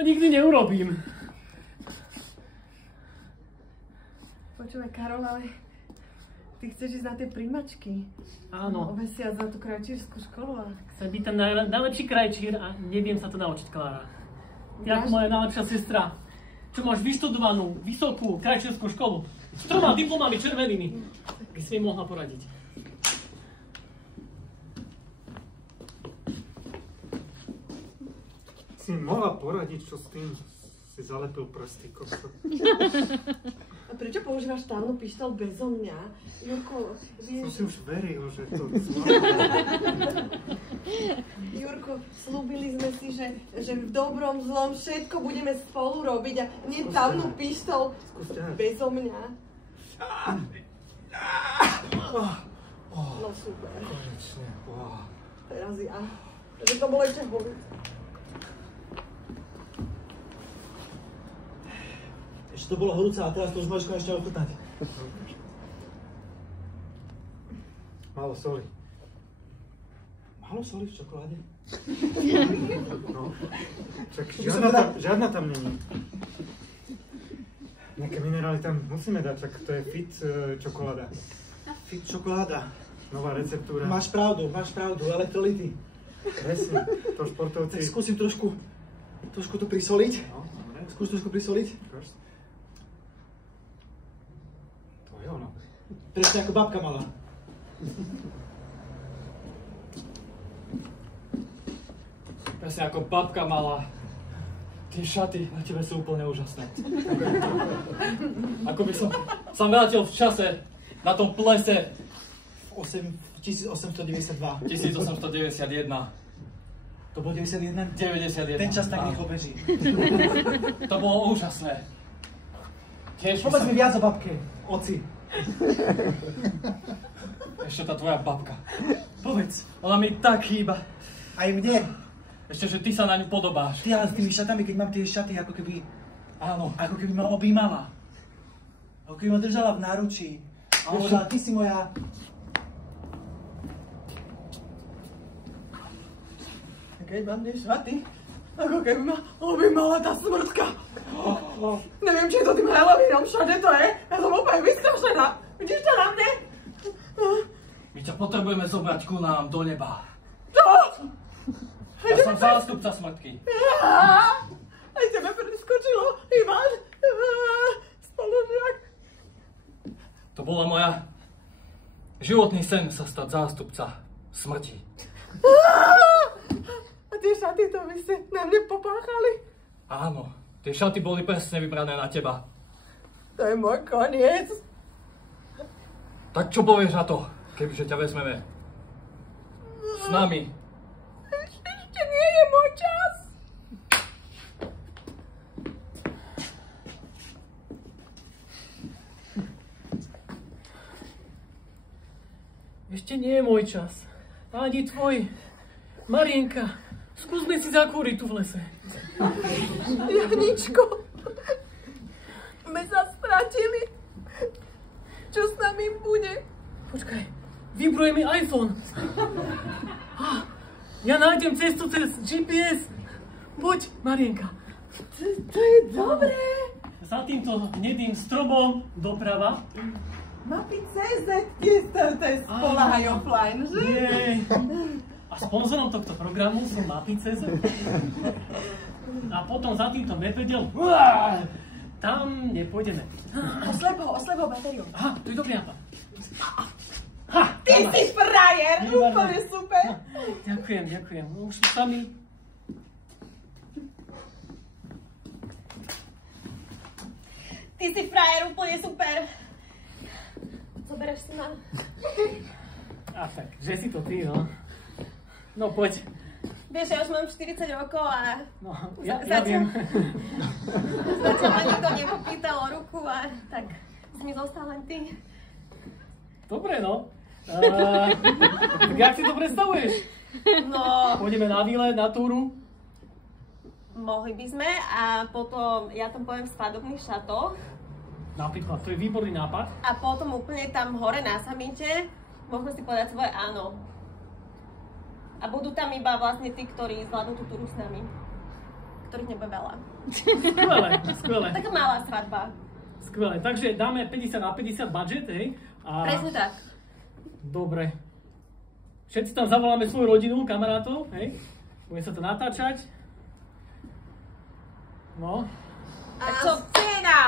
to nikdy neurobím. Počúvaj, Karol, ale ty chceš ísť na tie príjmačky. Áno. O mesiac na tú krajčírskú školu. Chcem byť ten najlepší krajčír a neviem sa to naučiť, Klára. Ty ako moja najlepšia sestra, čo máš vyštudovanú, vysokú krajčírskú školu s 3 diplomami červenými, by si mi mohla poradiť. Si mohla poradiť, čo s tým si zalepil prsty, kokso. A prečo používaš tamnú pištol bezo mňa? Jurko, vieš... Som si už veril, že to zvládne. Jurko, slúbili sme si, že v dobrom, zlom všetko budeme spolu robiť a nie tamnú pištol bezo mňa. No super. Konečne, wow. Teraz ja. Takže to bolo ešte boliť. Ešte to bolo horúce a teraz to už môžeš konečne ochutnať. Málo soli. Málo soli v čokoláde? No. Čak žiadna tam není. Nejaké minerály tam musíme dať, čak to je fit čokoláda. Fit čokoláda. Nová receptúra. Máš pravdu, elektrolyty. Presne, to športovci... Tak skúsim trošku to prisoliť. No, dobre. Skús trošku prisoliť. To je ono. Presne ako babka mala. Presne ako babka mala. Tie šaty na tebe sú úplne úžasné. Ako by som sa vrátil v čase na tom plese 1892. 1891. To bolo 91? 91. Ten čas tak rýchlo beží. To bolo úžasné. Tiež Povedz mi viac o babke, oci. Ešte tá tvoja babka. Povedz. Ona mi tak chýba. Aj mne. Ešte, že ty sa na ňu podobáš. Ty ale s tými šatami, keď mám tie šaty, ako keby... Áno. Ako keby ma objímala. Ako keby ma držala v náručí. A hovorila, ty si moja... Keď mám tie šaty, ako keby ma objímala tá smrtka. Neviem, či je to tým Halloweenom, všade to je. Ja som úplne vystrašená. Vidíš to na mne? My ťa potrebujeme zobrať ku nám do neba. Čo? Ja som zástupca smrtky. Aj tebe priskočilo, Ivan. Spolužiak. To bola moja životný sen sa stať zástupca smrti. A tie šaty to by ste na mne popáchali? Áno, tie šaty boli presne vybrané na teba. To je môj koniec. Tak čo povieš na to, kebyže ťa vezmeme s nami? Ešte nie je môj čas. Ešte nie je môj čas. Ani tvoj. Marienka, skúsme si zakúriť tu v lese. Janičko, sme sa stratili. Čo s nami bude? Počkaj, vibruje mi iPhone. Ja nájdem cestu cez GPS. Poď, Marienka. To je dobré. Za týmto hnedým stromom doprava. Mapy CZ, to je spoľahaj offline, že? Jej. A sponzorom tohto programu sú Mapy.cz. A potom za týmto medvediel, tam nepôjdeme. Oslebo batériu. Aha, to je dobrý nápad. Ty si frajer, úplne super. Ďakujem. Už sú sami. Ty si frajer, úplne super. Zobereš si ma? A tak, že si to ty, no. No poď. Vieš, ja už mám 40 rokov a... No, ja viem. Zatiaľ ma nikto nepopýtal o ruku a tak si mi zostal len ty. Dobre, no. Tak jak si to predstavuješ? No... Pôjdeme na výlet, na túru? Mohli by sme a potom ja tam poviem v svadobných šatoch. Napríklad, to je výborný nápad. A potom úplne tam hore na samite môžeme si povedať svoje áno. A budú tam iba vlastne tí, ktorí zvládnu tú túru s nami. ktorých nebude veľa. Skvelé, skvelé. Taká malá svadba. Skvelé, takže dáme 50 na 50 budget, hej? A... Presne tak. Dobre. Všetci tam zavoláme svoju rodinu, kamarátov, hej? Bude sa to natáčať. No. A cena!